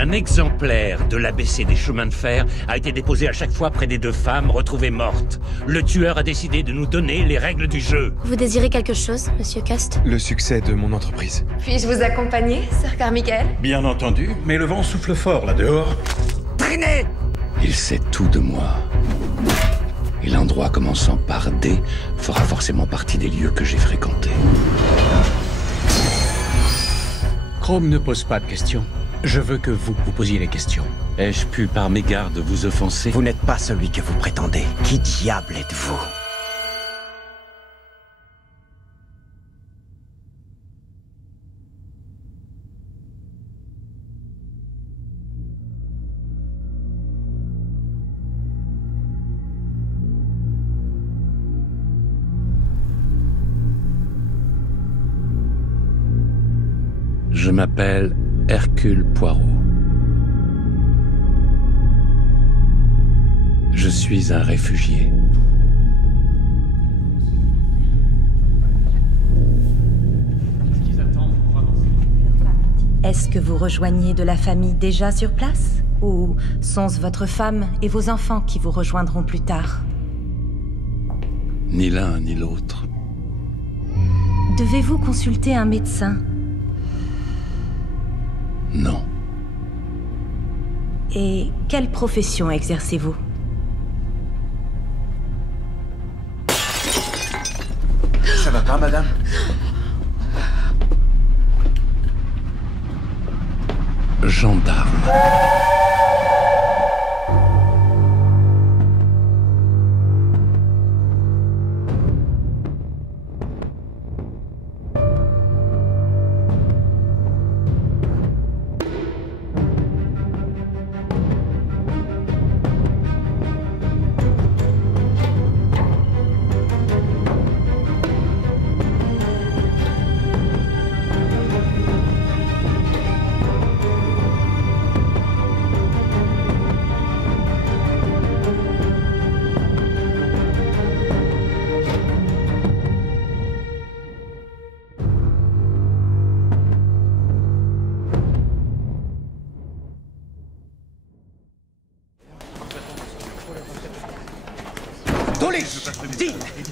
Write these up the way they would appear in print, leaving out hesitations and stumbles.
Un exemplaire de l'ABC des chemins de fer a été déposé à chaque fois près des 2 femmes retrouvées mortes. Le tueur a décidé de nous donner les règles du jeu. Vous désirez quelque chose, Monsieur Cast? Le succès de mon entreprise. Puis-je vous accompagner, Sir Carmichael? Bien entendu, mais le vent souffle fort là-dehors. Traînez! Il sait tout de moi. Et l'endroit commençant par D fera forcément partie des lieux que j'ai fréquentés. Chrome ne pose pas de questions. Je veux que vous posiez les questions. Ai-je pu par mégarde vous offenser? Vous n'êtes pas celui que vous prétendez. Qui diable êtes-vous? Je m'appelle Hercule Poirot. Je suis un réfugié. Est-ce que vous rejoignez de la famille déjà sur place? Ou sont-ce votre femme et vos enfants qui vous rejoindront plus tard? Ni l'un ni l'autre. Devez-vous consulter un médecin? Non. Et quelle profession exercez-vous? Ça va pas, madame? Gendarme.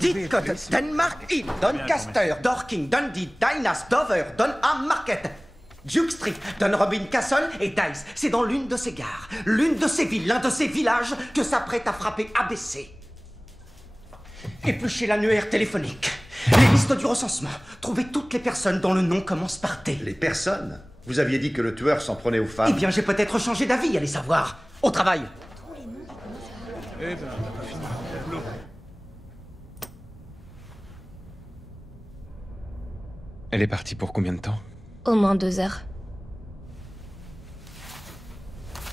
Didcot, Denmark Hill, Doncaster, Dorking, Dundee, Dynas, Dover, Dunham Market, Duke Street, Don Robin Castle et Dice. C'est dans l'une de ces gares, l'une de ces villes, l'un de ces villages que s'apprête à frapper ABC. Épluchez l'annuaire téléphonique, les listes du recensement, trouvez toutes les personnes dont le nom commence par T. Les personnes? Vous aviez dit que le tueur s'en prenait aux femmes. Eh bien, j'ai peut-être changé d'avis, allez savoir. Au travail. Eh ben, t'as pas fini. Elle est partie pour combien de temps? Au moins 2 heures.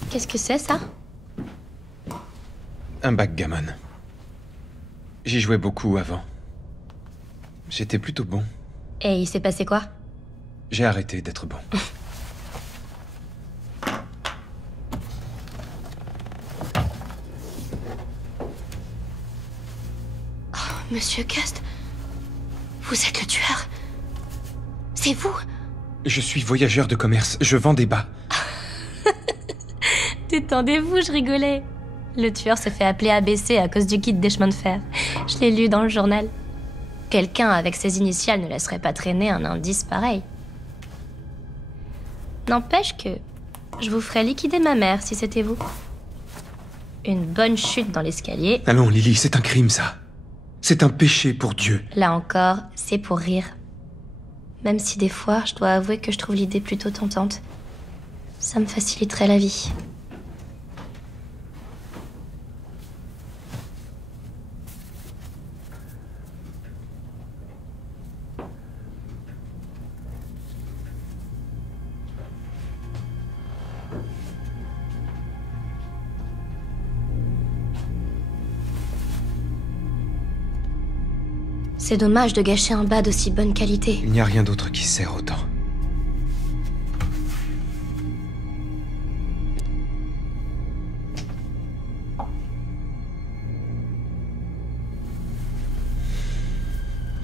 Qu'est-ce que c'est, ça? Un backgammon. J'y jouais beaucoup avant. J'étais plutôt bon. Et il s'est passé quoi? J'ai arrêté d'être bon. Oh, Monsieur Cast, vous êtes le tueur? C'est vous? Je suis voyageur de commerce, je vends des bas. Détendez-vous, je rigolais. Le tueur se fait appeler ABC à cause du guide des chemins de fer. Je l'ai lu dans le journal. Quelqu'un avec ses initiales ne laisserait pas traîner un indice pareil. N'empêche que je vous ferais liquider ma mère si c'était vous. Une bonne chute dans l'escalier. Allons, Lily, c'est un crime, ça. C'est un péché pour Dieu. Là encore, c'est pour rire. Même si des fois, je dois avouer que je trouve l'idée plutôt tentante. Ça me faciliterait la vie. C'est dommage de gâcher un bas d'aussi bonne qualité. Il n'y a rien d'autre qui sert autant.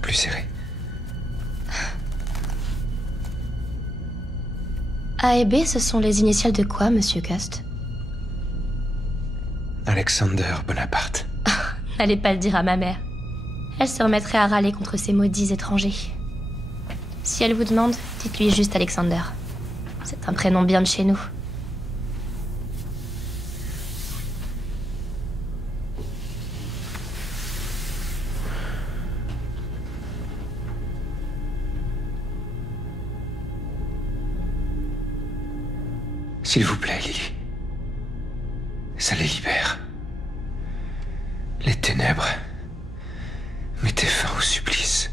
Plus serré. A et B, ce sont les initiales de quoi, monsieur Cust? Alexander Bonaparte. N'allez pas le dire à ma mère. Elle se remettrait à râler contre ces maudits étrangers. Si elle vous demande, dites-lui juste Alexander. C'est un prénom bien de chez nous. S'il vous plaît, Lily. Ça les libère. Les ténèbres. Mettez fin au supplice.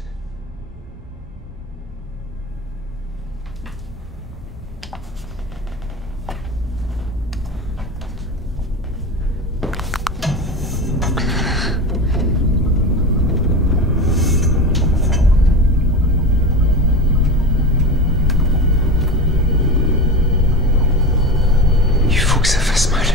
Il faut que ça fasse mal.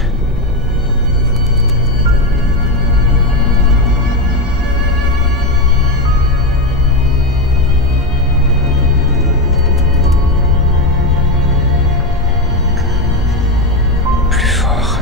Plus fort.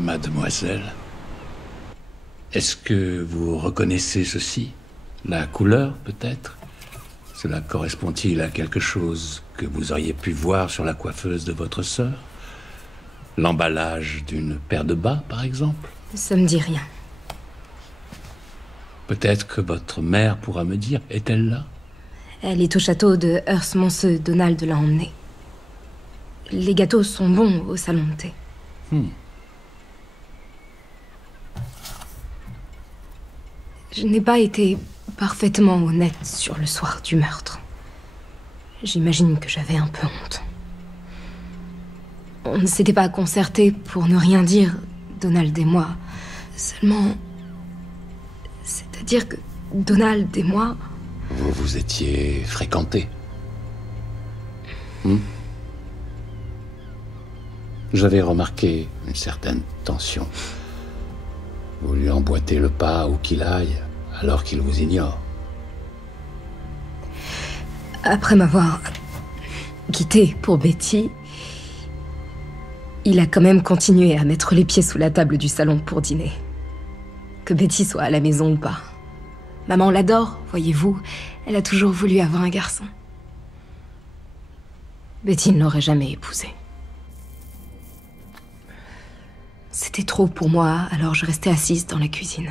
Mademoiselle, est-ce que vous reconnaissez ceci? La couleur, peut-être? Cela correspond-il à quelque chose que vous auriez pu voir sur la coiffeuse de votre sœur? L'emballage d'une paire de bas, par exemple? Ça me dit rien. Peut-être que votre mère pourra me dire, est-elle là? Elle est au château de Hearst-Monceux. Donald l'a emmenée. Les gâteaux sont bons au salon de thé. Je n'ai pas été parfaitement honnête sur le soir du meurtre. J'imagine que j'avais un peu honte. On ne s'était pas concerté pour ne rien dire, Donald et moi. Seulement... C'est-à-dire que Donald et moi... Vous vous étiez fréquentés. J'avais remarqué une certaine tension. Vous lui emboîtez le pas où qu'il aille, alors qu'il vous ignore. Après m'avoir quitté pour Betty, il a quand même continué à mettre les pieds sous la table du salon pour dîner. Que Betty soit à la maison ou pas. Maman l'adore, voyez-vous. Elle a toujours voulu avoir un garçon. Betty ne l'aurait jamais épousé. C'était trop pour moi, alors je restais assise dans la cuisine.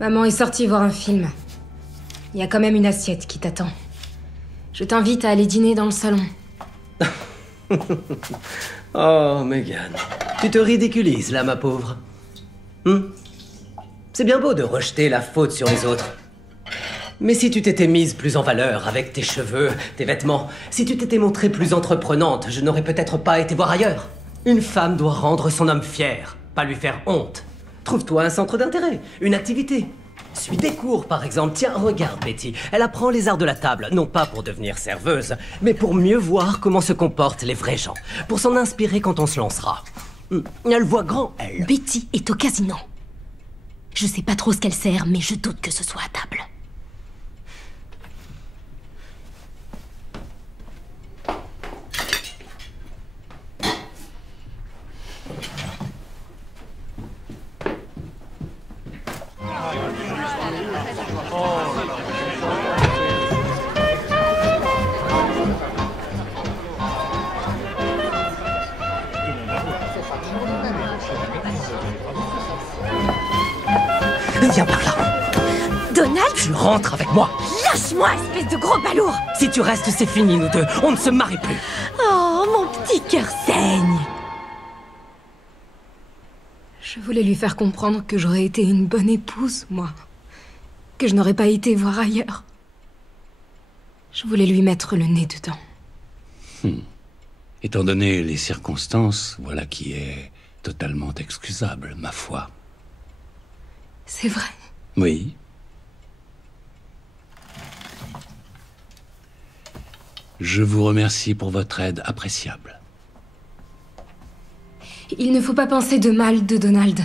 Maman est sortie voir un film. Il y a quand même une assiette qui t'attend. Je t'invite à aller dîner dans le salon. Oh, Megan, tu te ridiculises là, ma pauvre. C'est bien beau de rejeter la faute sur les autres. Mais si tu t'étais mise plus en valeur avec tes cheveux, tes vêtements, si tu t'étais montrée plus entreprenante, je n'aurais peut-être pas été voir ailleurs. Une femme doit rendre son homme fier, pas lui faire honte. Trouve-toi un centre d'intérêt, une activité. Suis des cours, par exemple. Tiens, regarde Betty. Elle apprend les arts de la table, non pas pour devenir serveuse, mais pour mieux voir comment se comportent les vrais gens. Pour s'en inspirer quand on se lancera. Elle voit grand, elle. Betty est au casino. Je sais pas trop ce qu'elle sert, mais je doute que ce soit à table. Viens par là. Donald ? rentre avec moi. Lâche-moi, espèce de gros balourd! Si tu restes, c'est fini, nous deux. On ne se marie plus. Oh, mon petit cœur saigne! Je voulais lui faire comprendre que j'aurais été une bonne épouse, moi. Que je n'aurais pas été voir ailleurs. Je voulais lui mettre le nez dedans. Étant donné les circonstances, voilà qui est totalement excusable, ma foi. C'est vrai. Oui. Je vous remercie pour votre aide appréciable. Il ne faut pas penser de mal de Donald.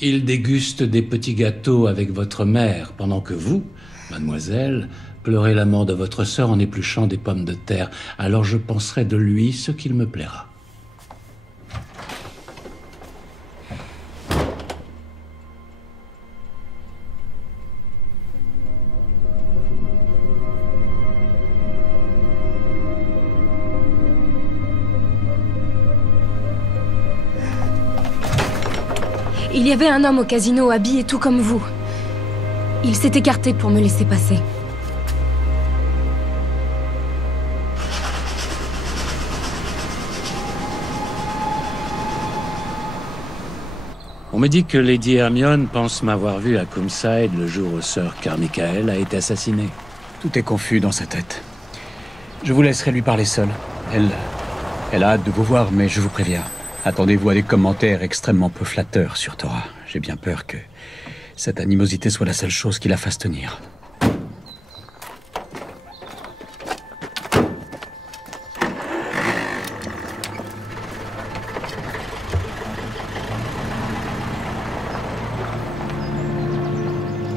Il déguste des petits gâteaux avec votre mère, pendant que vous, mademoiselle, pleurez la mort de votre sœur en épluchant des pommes de terre. Alors je penserai de lui ce qu'il me plaira. Il y avait un homme au casino habillé tout comme vous. Il s'est écarté pour me laisser passer. On me dit que Lady Hermione pense m'avoir vu à Coomside le jour où Sir Carmichael a été assassiné. Tout est confus dans sa tête. Je vous laisserai lui parler seul. Elle a hâte de vous voir, mais je vous préviens. Attendez-vous à des commentaires extrêmement peu flatteurs sur Thora. J'ai bien peur que cette animosité soit la seule chose qui la fasse tenir.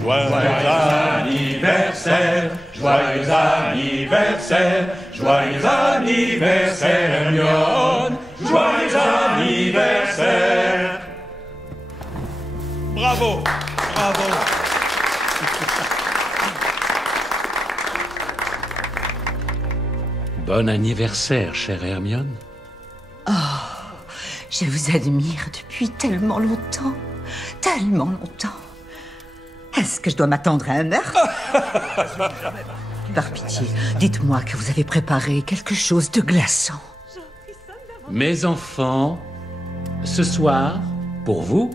Joyeux anniversaire, joyeux anniversaire, joyeux anniversaire, Hermione, joyeux anniversaire. Bravo, bravo. Bon anniversaire, chère Hermione. Oh, je vous admire depuis tellement longtemps, tellement longtemps. Est-ce que je dois m'attendre à un meurtre? Par pitié, dites-moi que vous avez préparé quelque chose de glaçant. Mes enfants, ce soir, pour vous,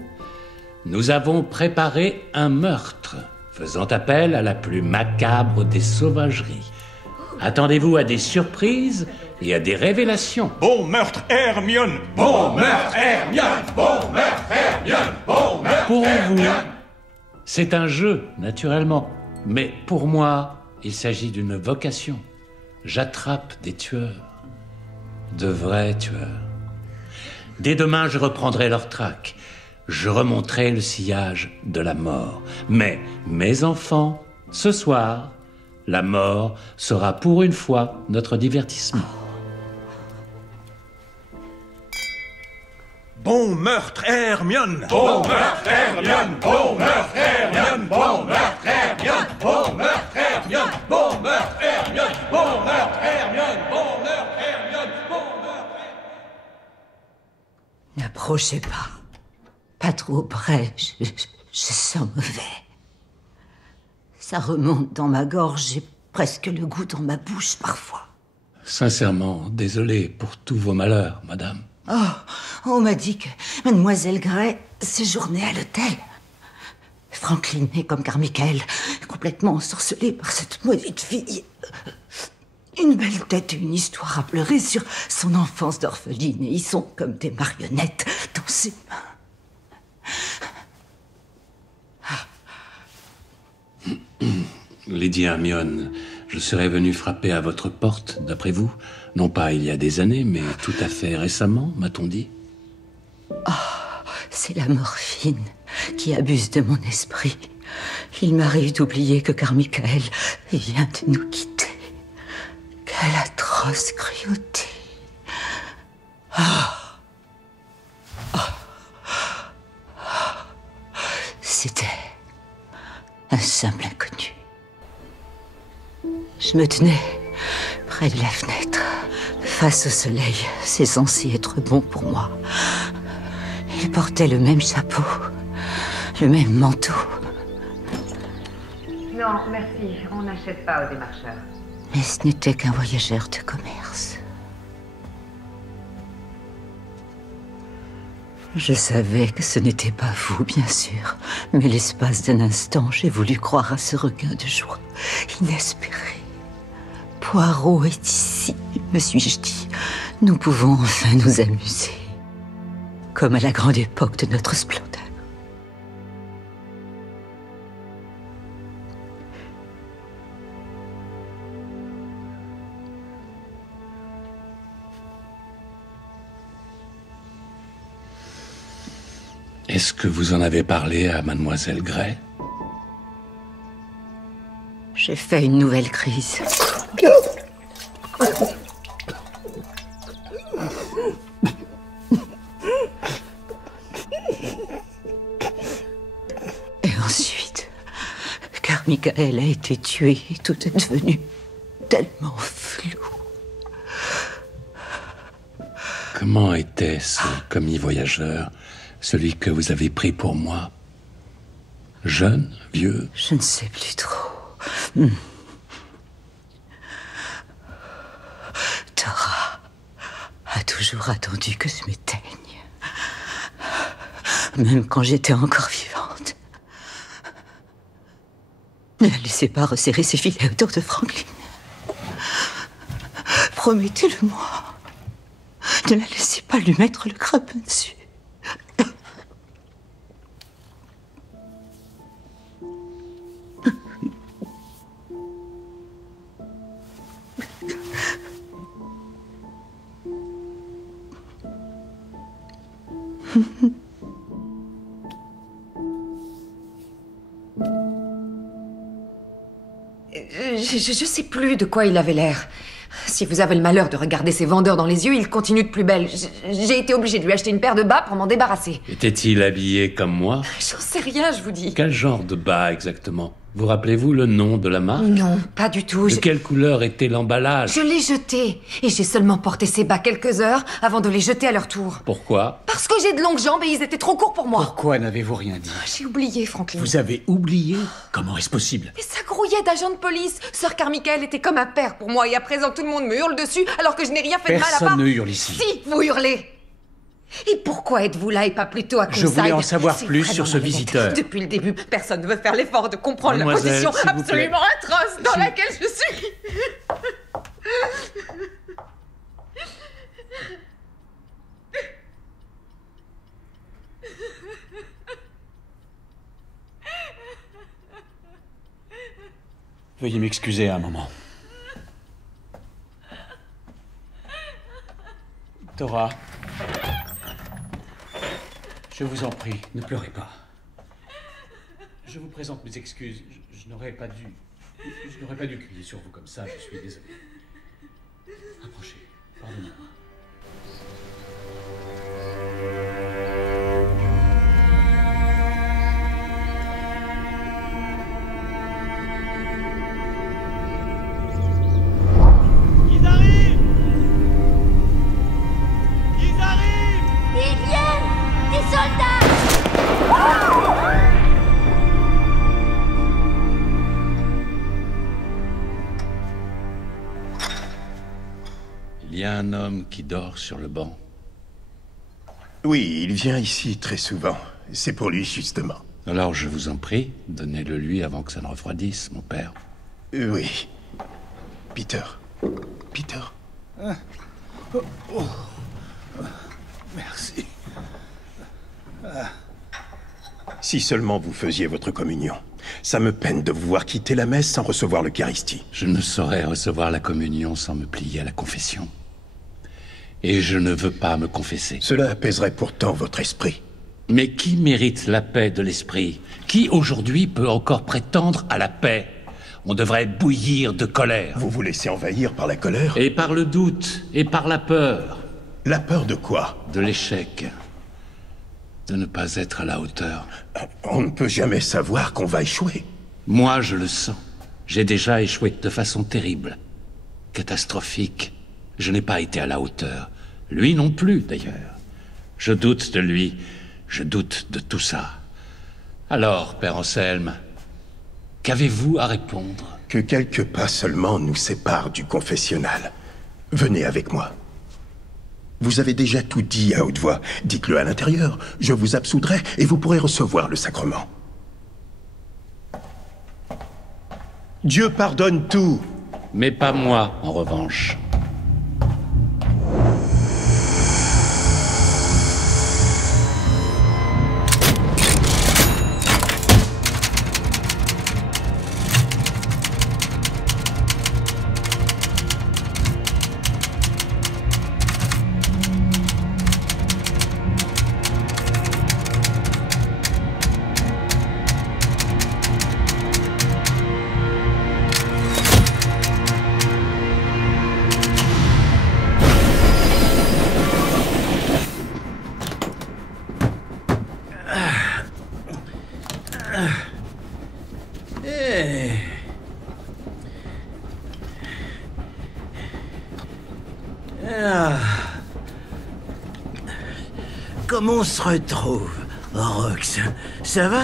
nous avons préparé un meurtre, faisant appel à la plus macabre des sauvageries. Attendez-vous à des surprises et à des révélations. Bon meurtre, Hermione! Bon meurtre, Hermione! Bon meurtre, Hermione! Bon meurtre, Pour vous, Hermione! c'est un jeu, naturellement. Mais pour moi, il s'agit d'une vocation. J'attrape des tueurs. De vrais tueurs. Dès demain, je reprendrai leur traque. Je remonterai le sillage de la mort. Mais, mes enfants, ce soir, la mort sera pour une fois notre divertissement. Bon meurtre, Hermione! Bon meurtre, Hermione! Bon meurtre, Hermione! Bon meurtre, Hermione! Bon meurtre, Hermione! Bon meurtre, Hermione! Bon meurtre, Hermione! Bon meurtre, Hermione! Bon meurtre! N'approchez pas. Pas trop près, je sens mauvais. Ça remonte dans ma gorge, j'ai presque le goût dans ma bouche parfois. Sincèrement, désolé pour tous vos malheurs, madame. Oh, on m'a dit que Mademoiselle Gray séjournait à l'hôtel. Franklin est comme Carmichael, complètement ensorcelé par cette maudite fille. Une belle tête et une histoire à pleurer sur son enfance d'orpheline, et ils sont comme des marionnettes dans ses mains. Lady Hermione, je serais venu frapper à votre porte, d'après vous. Non pas il y a des années, mais tout à fait récemment, m'a-t-on dit. Oh, c'est la morphine qui abuse de mon esprit. Il m'arrive d'oublier que Carmichael vient de nous quitter. Quelle atroce cruauté. C'était un simple inconnu. Je me tenais près de la fenêtre, face au soleil. C'est censé être bon pour moi. Il portait le même chapeau, le même manteau. Non, merci, on n'achète pas aux démarcheurs. Mais ce n'était qu'un voyageur de commerce. Je savais que ce n'était pas vous, bien sûr. Mais l'espace d'un instant, j'ai voulu croire à ce regain de joie inespéré. Poirot est ici, me suis-je dit. Nous pouvons enfin nous amuser. Comme à la grande époque de notre splendeur. Est-ce que vous en avez parlé à Mademoiselle Gray? J'ai fait une nouvelle crise. Et ensuite, car Michael a été tué et tout est devenu tellement flou. Comment était ce commis voyageur, celui que vous avez pris pour moi? Jeune, vieux? Je ne sais plus trop. Tora a toujours attendu que je m'éteigne. Même quand j'étais encore vivante. Ne la laissez pas resserrer ses filets autour de Franklin. Promettez-le-moi. Ne la laissez pas lui mettre le grappin dessus. Je sais plus de quoi il avait l'air. Si vous avez le malheur de regarder ces vendeurs dans les yeux, il continue de plus belle. J'ai été obligée de lui acheter une paire de bas pour m'en débarrasser. Était-il habillé comme moi? J'en sais rien, je vous dis. Quel genre de bas exactement? Vous rappelez-vous le nom de la marque? Non, pas du tout. De quelle couleur était l'emballage? Je l'ai jeté. Et j'ai seulement porté ces bas quelques heures avant de les jeter à leur tour. Pourquoi? Parce que j'ai de longues jambes et ils étaient trop courts pour moi. Pourquoi n'avez-vous rien dit? J'ai oublié, Franklin. Vous avez oublié? Comment est-ce possible? Mais ça grouillait d'agents de police. Sir Carmichael était comme un père pour moi et à présent tout le monde me hurle dessus alors que je n'ai rien fait de mal à part... Personne ne hurle ici. Si, vous hurlez. Et pourquoi êtes-vous là et pas plutôt à Conside? Je voulais en savoir plus sur ce visiteur. Depuis le début, personne ne veut faire l'effort de comprendre la Mademoiselle, position s'il vous plaît. absolument atroce dans laquelle je suis. Veuillez m'excuser un moment. Tora. Je vous en prie, ne pleurez pas. Je vous présente mes excuses. Je n'aurais pas dû... Je n'aurais pas dû crier sur vous comme ça, je suis désolé. Approchez, pardonnez-moi. Ils arrivent! Ils arrivent! Ils viennent! Des soldats! Il y a un homme qui dort sur le banc. Oui, il vient ici très souvent. C'est pour lui, justement. Alors, je vous en prie, donnez-le lui avant que ça ne refroidisse, mon père. Oui. Peter. Peter. Merci. Si seulement vous faisiez votre communion. Ça me peine de vous voir quitter la messe sans recevoir l'Eucharistie. Je ne saurais recevoir la communion sans me plier à la confession. Et je ne veux pas me confesser. Cela apaiserait pourtant votre esprit. Mais qui mérite la paix de l'esprit? Qui aujourd'hui peut encore prétendre à la paix? On devrait bouillir de colère. Vous vous laissez envahir par la colère? Et par le doute, et par la peur. La peur de quoi? De l'échec. De ne pas être à la hauteur. On ne peut jamais savoir qu'on va échouer. Moi, je le sens. J'ai déjà échoué de façon terrible. Catastrophique. Je n'ai pas été à la hauteur. Lui non plus, d'ailleurs. Je doute de lui. Je doute de tout ça. Alors, Père Anselme, Qu'avez-vous à répondre? Que quelques pas seulement nous séparent du confessionnal. Venez avec moi. Vous avez déjà tout dit à haute voix. Dites-le à l'intérieur. Je vous absoudrai et vous pourrez recevoir le sacrement. Dieu pardonne tout. Mais pas moi, en revanche. Comment on se retrouve, Rox? Ça va?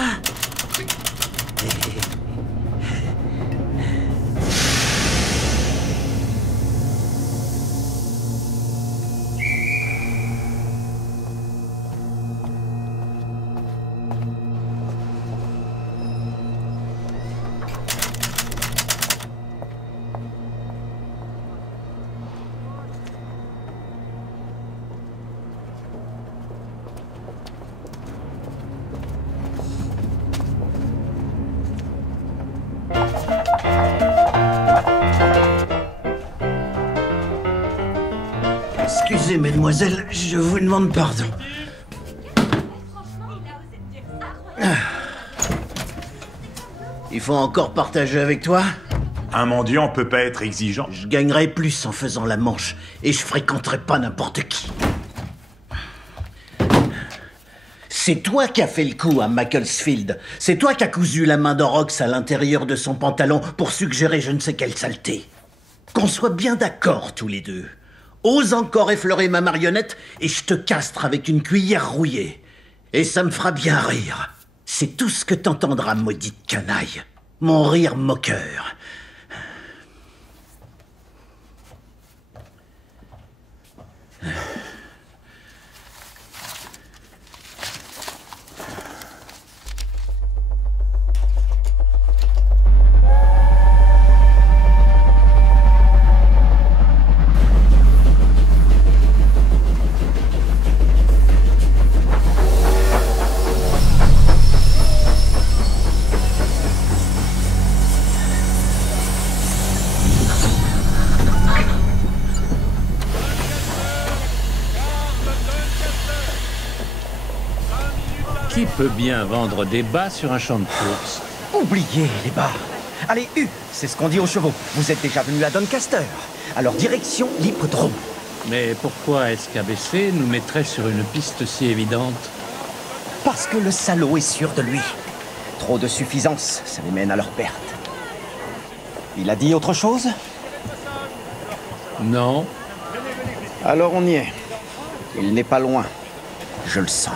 Excusez, mademoiselle, je vous demande pardon. Il faut encore partager avec toi? Un mendiant peut pas être exigeant. Je gagnerai plus en faisant la manche, et je fréquenterai pas n'importe qui. C'est toi qui as fait le coup à Macclesfield. C'est toi qui as cousu la main d'Orox à l'intérieur de son pantalon pour suggérer je ne sais quelle saleté. Qu'on soit bien d'accord tous les deux. Ose encore effleurer ma marionnette et je te castre avec une cuillère rouillée. Et ça me fera bien rire. C'est tout ce que t'entendras, maudite canaille. Mon rire moqueur. Qui peut bien vendre des bas sur un champ de course? Oubliez les bas. Allez, c'est ce qu'on dit aux chevaux. Vous êtes déjà venu à Doncaster. Alors direction l'hippodrome. Mais pourquoi est-ce qu'ABC nous mettrait sur une piste si évidente? Parce que le salaud est sûr de lui. Trop de suffisance, ça les mène à leur perte. Il a dit autre chose? Non. Alors on y est. Il n'est pas loin. Je le sens.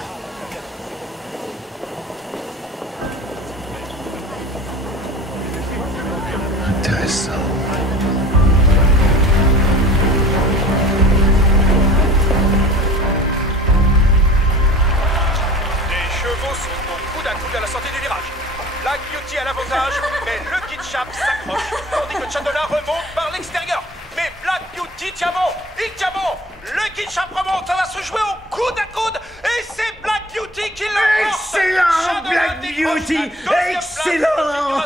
Intéressant. Les chevaux sont au coude à coude à la sortie du virage. Black Beauty à l'avantage, mais le Kid Chap s'accroche, tandis que Chandler remonte par l'extérieur. Mais Black Beauty tient bon, il tient bon. Le Kid Chap remonte, ça va se jouer au coude à coude, et c'est Black Beauty qui l'emporte. Excellent, Black Beauty, excellent.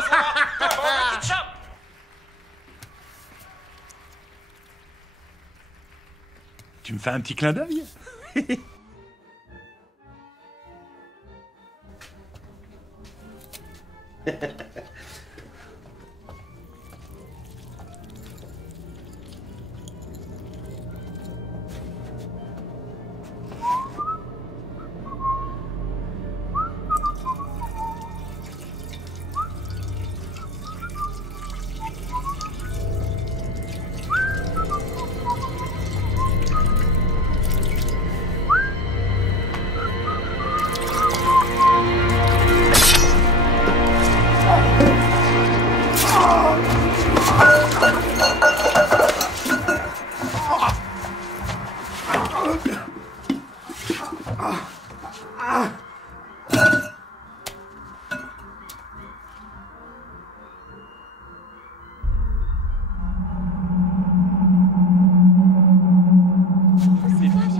Tu me fais un petit clin d'œil?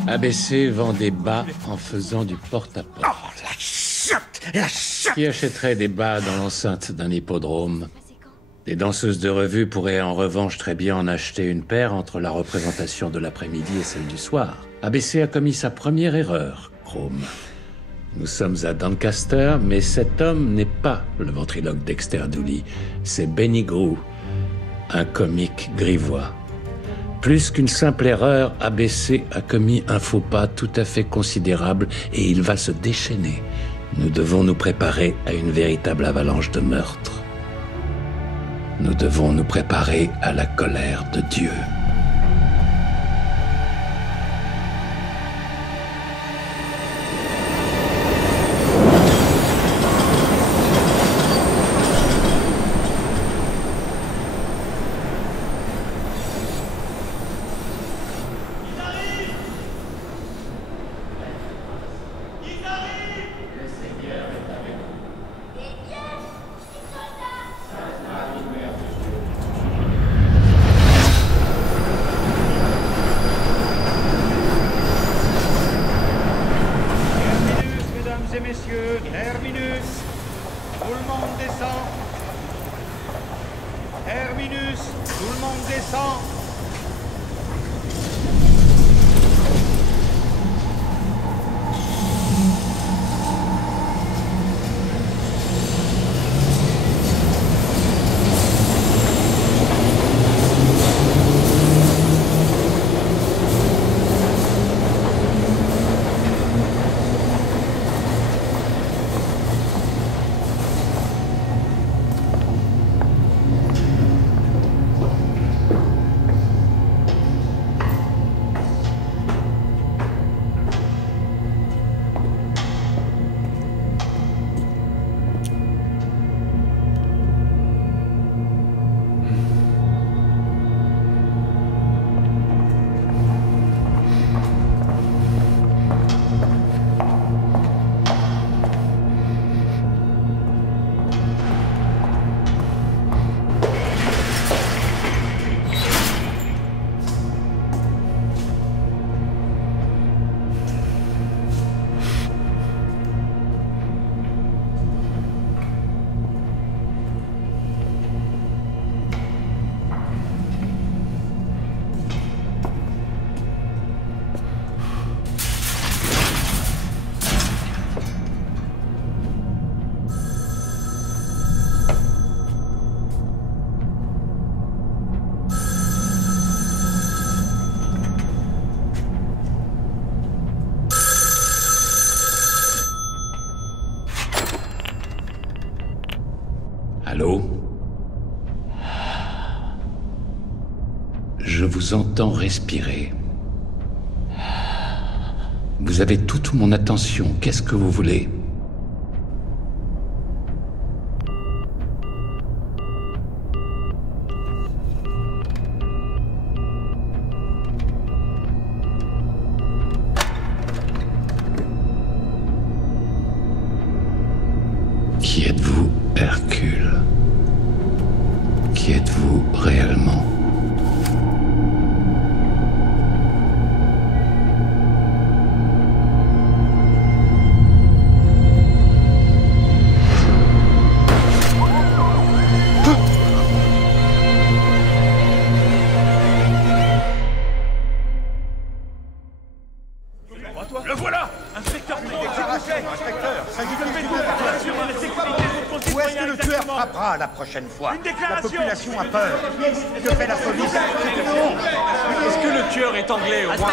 ABC vend des bas en faisant du porte-à-porte. Oh, la chatte! La chatte! Qui achèterait des bas dans l'enceinte d'un hippodrome? Des danseuses de revue pourraient en revanche très bien en acheter une paire entre la représentation de l'après-midi et celle du soir. ABC a commis sa première erreur, Chrome. Nous sommes à Doncaster, mais cet homme n'est pas le ventriloque Dexter Dooley. C'est Benny Grue, un comique grivois. Plus qu'une simple erreur, ABC a commis un faux pas tout à fait considérable et il va se déchaîner. Nous devons nous préparer à une véritable avalanche de meurtres. Nous devons nous préparer à la colère de Dieu. Allô? Je vous entends respirer. Vous avez toute mon attention. Qu'est-ce que vous voulez? Qui êtes-vous, Hercule? Qui êtes-vous réellement? Le voilà! Inspecteur, Où est-ce que le tueur frappera la prochaine fois? La population a peur. Que fait la police? Est-ce que le tueur est anglais au moins?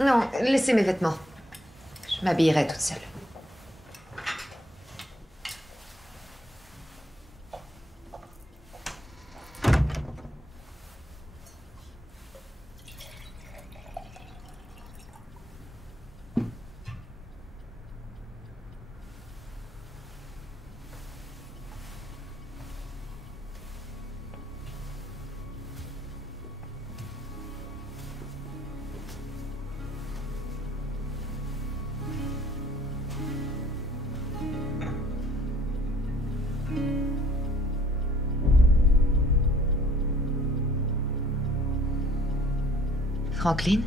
Non, laissez mes vêtements. Je m'habillerai toute seule. Franklin?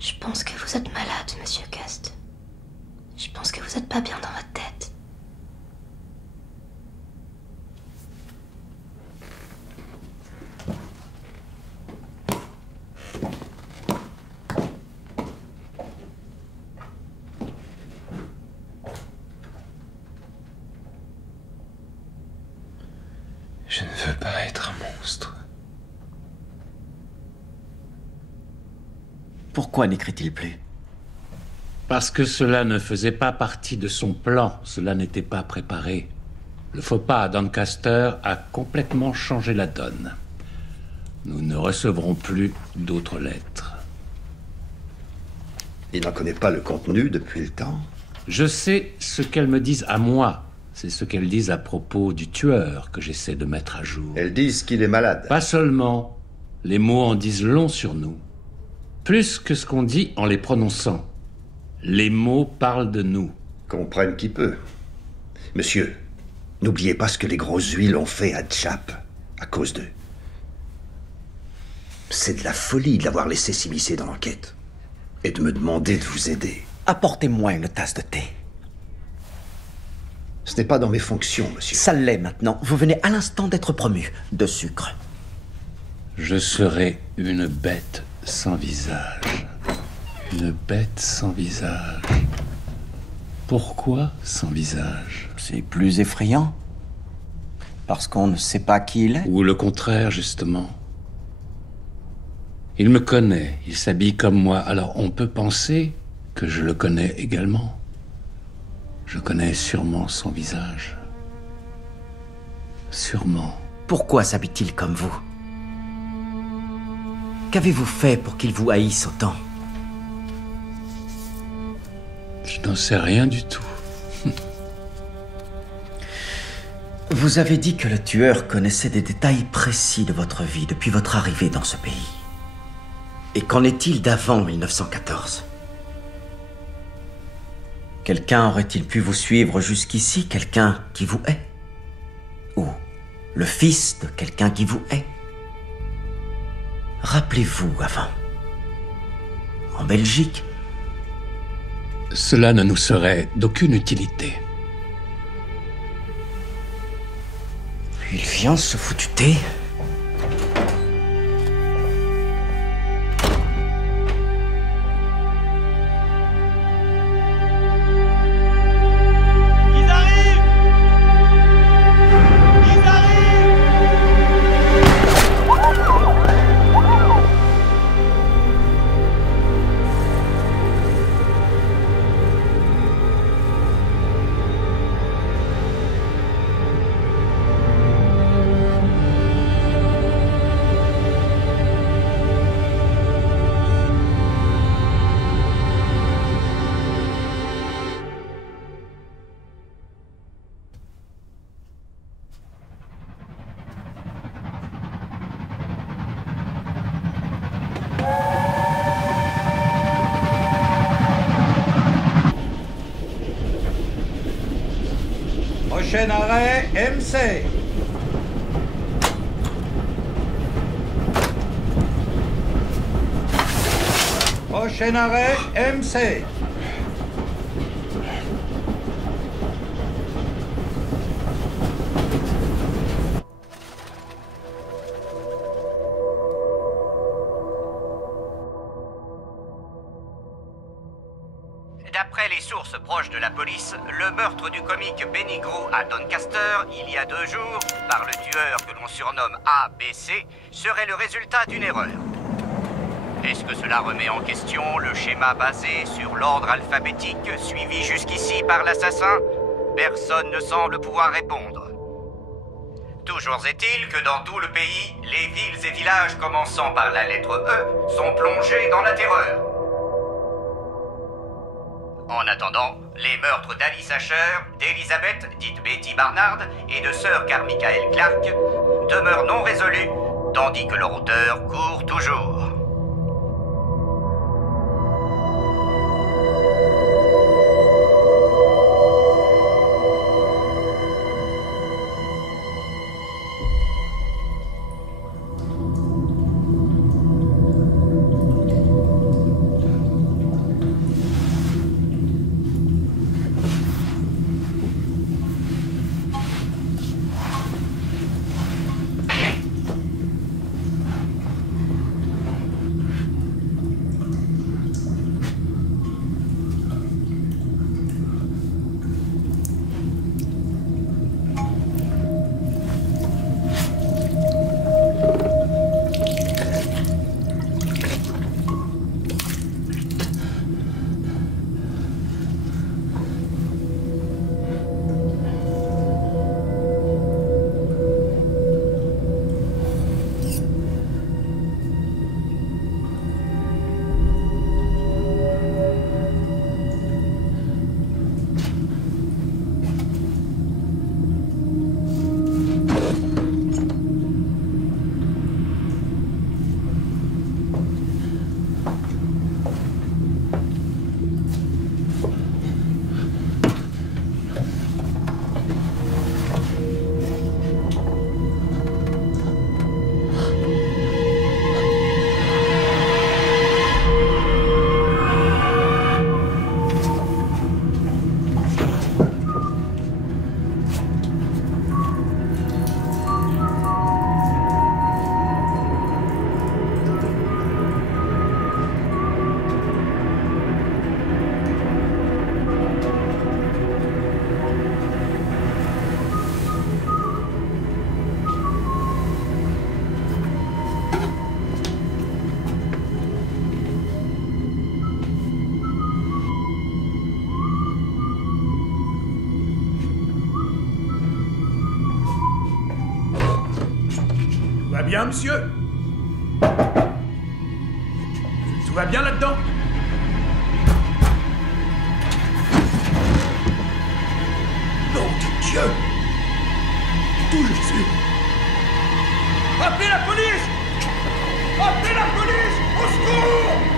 Je pense que vous êtes malade, monsieur Gust. Je pense que vous êtes pas bien dans votre tête. Je ne veux pas être un monstre. Pourquoi n'écrit-il plus? Parce que cela ne faisait pas partie de son plan, cela n'était pas préparé. Le faux pas à Doncaster a complètement changé la donne. Nous ne recevrons plus d'autres lettres. Il n'en connaît pas le contenu depuis le temps. Je sais ce qu'elles me disent à moi. C'est ce qu'elles disent à propos du tueur que j'essaie de mettre à jour. Elles disent qu'il est malade. Pas seulement. Les mots en disent long sur nous. Plus que ce qu'on dit en les prononçant. Les mots parlent de nous. Comprenne qui peut. Monsieur, n'oubliez pas ce que les grosses huiles ont fait à Chap à cause d'eux. C'est de la folie de l'avoir laissé s'immiscer dans l'enquête. Et de me demander de vous aider. Apportez-moi une tasse de thé. Ce n'est pas dans mes fonctions, monsieur. Ça l'est maintenant. Vous venez à l'instant d'être promu. De sucre. Je serai une bête sans visage. Une bête sans visage. Pourquoi sans visage? C'est plus effrayant. Parce qu'on ne sait pas qui il est. Ou le contraire, justement. Il me connaît, il s'habille comme moi, alors on peut penser que je le connais également. Je connais sûrement son visage. Sûrement. Pourquoi s'habille-t-il comme vous? Qu'avez-vous fait pour qu'il vous haïsse autant? Je n'en sais rien du tout. Vous avez dit que le tueur connaissait des détails précis de votre vie depuis votre arrivée dans ce pays. Et qu'en est-il d'avant 1914? Quelqu'un aurait-il pu vous suivre jusqu'ici? Quelqu'un qui vous hait? Ou le fils de quelqu'un qui vous hait? Rappelez-vous avant. En Belgique? Cela ne nous serait d'aucune utilité. Il vient ce foutu thé. Prochain arrêt, MC. Prochain arrêt, MC. D'après les sources proches de la police, le meurtre du comique Benny Grou à Doncaster, il y a 2 jours, par le tueur que l'on surnomme ABC, serait le résultat d'une erreur. Est-ce que cela remet en question le schéma basé sur l'ordre alphabétique suivi jusqu'ici par l'assassin? Personne ne semble pouvoir répondre. Toujours est-il que dans tout le pays, les villes et villages commençant par la lettre E sont plongés dans la terreur. En attendant, les meurtres d'Alice Asher, d'Elizabeth, dite Betty Barnard, et de Sir Carmichael Clark demeurent non résolus, tandis que leur auteur court toujours. Bien, monsieur? Tout va bien là-dedans? Nom de Dieu! D'où je suis? Appelez la police! Appelez la police! Au secours!